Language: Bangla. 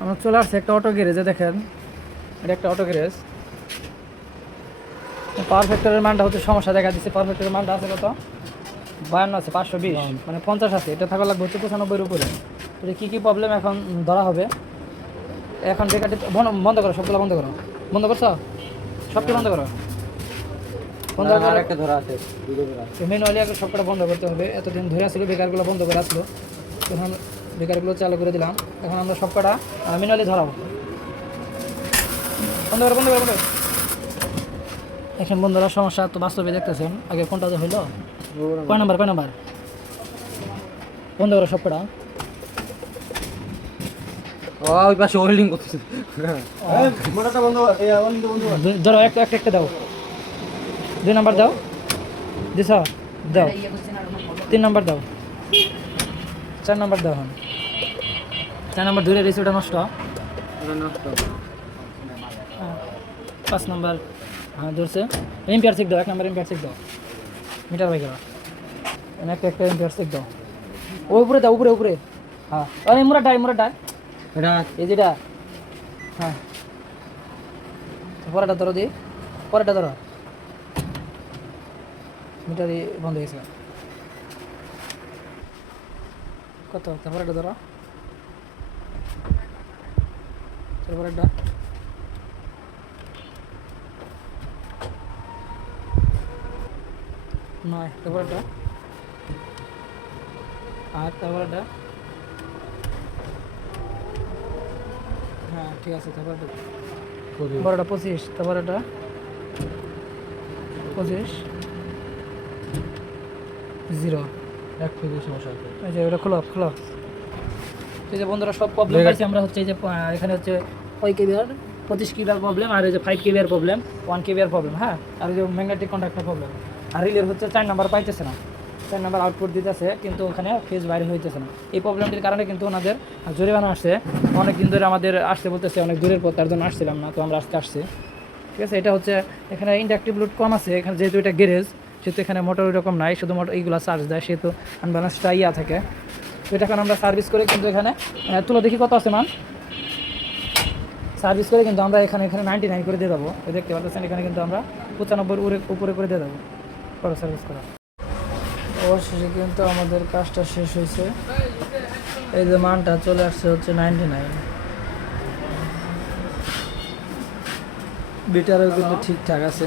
আমরা চলে আসছি একটা অটো গ্যারেজে। দেখেন এটা একটা অটো গ্যারেজ। পারফেক্টরের মানটা হচ্ছে সমস্যা দেখা দিচ্ছে। পারফেক্টরের মানটা আছে কত? 52 আছে, 520 মানে 50 আছে। এটা থাকা লাগবে হচ্ছে 95-এর উপরে। তো কী কী প্রবলেম এখন ধরা হবে। এখন বেকারটি বন্ধ করো, সবগুলো বন্ধ করো। বন্ধ করছো? সবটি বন্ধ করো। বন্ধ করে একটা ধরা আছে, ম্যানুয়ালি আগে সবকটা বন্ধ করতে হবে। এতদিন ধরে আসলো বেকারগুলো বন্ধ করে আসলো, এখন বেকারগুলো চালু করে দিলাম। এখন আমরা সবকটা ম্যানুয়ালি ধরাবো। বন্ধ করো, বন্ধ করো, বন্ধ করো। এখন বন্ধুরা সমস্যা তো বাস্তবে দেখতেছেন। আগে কোনটা যে হইলো, কয় নাম্বার বন্ধ করো সবকটা। ওই পাশে ওয়েল্ডিং করতেছে। মোটরটা বন্ধ, এই ওয়েল্ডিং বন্ধ। ধরো একটা একটা একটা দাও। 2 নাম্বার দাও, দিছ দাও। 3 নাম্বার দাও, 4 নাম্বার দাও। এখন 4 নাম্বার ধরে রয়েছে, ওটা নষ্ট। 5 নাম্বার হ্যাঁ ধরছে। এম্পিয়ার চেক দাও, 1 নাম্বার এম্পিয়ার চেক দাও। মিটার বাই করো, একটা একটা এম্পিয়ার চেক দাও। ও উপরে দাও, উপরে উপরে। হ্যাঁ আরে মুরাটা এটা এই যেটা। হ্যাঁ পরেরটা ধরো দি, পরেরটা ধরো। মিটারই বন্ধ হয়েছে কত? পরেরটা ধরো, পরেরটা। নয়, তারপরেরটা। আর তারপরেরটা। হ্যাঁ ঠিক আছে, তারপরেরটা। বড়টা 25, তারপরেরটা 25 0। এক থেকে সমস্যা আছে। এই যে ওটা খোলো খোলো। এই যে বন্ধুরা সব প্রবলেম পাইছি আমরা হচ্ছে এই যে এখানে হচ্ছে 5 কেবিআর 25 কেবিআর প্রবলেম, আর এই যে 5 কেবিআর প্রবলেম, 1 কেবিআর প্রবলেম। হ্যাঁ আর এই যে ম্যাগনেটিক কন্ডাক্টর প্রবলেম। আর রিলের হচ্ছে 4 নাম্বার পাইতেছে না, 4 নাম্বার আউটপুট দিতেছে কিন্তু ওখানে ফেজ বাইরে হইতেছে না। এই প্রবলেমটির কারণে কিন্তু ওনাদের জরিমানা আসছে। অনেক দিন ধরে আমাদের আসতে বলতেছে, অনেক দূরের পর, তার জন্য আসছিলাম না, তো আমরা আজকে আসছি। ঠিক আছে, এটা হচ্ছে এখানে ইন্ডাকটিভ লোড কম আছে এখানে, যেহেতু এটা গ্যারেজ, সেহেতু এখানে মোটর ওইরকম নাই, শুধু মোটর এইগুলো চার্জ দেয়, সেহেতু আনব্যালেন্সটা ইয়া থাকে। তো এটা এখন আমরা সার্ভিস করে কিন্তু এখানে তুলো দেখি কত আছে মান। সার্ভিস করে কিন্তু আমরা এখানে 99 করে দিয়ে দেবো। দেখতে পাচ্ছেন এখানে কিন্তু আমরা 95 উপরে করে দিয়ে দেবো। করো সার্ভিস করা। অবশেষে কিন্তু আমাদের কাজটা শেষ হয়েছে। এই যে মানটা চলে আসছে হচ্ছে 99। বিটারও কিন্তু ঠিকঠাক আছে।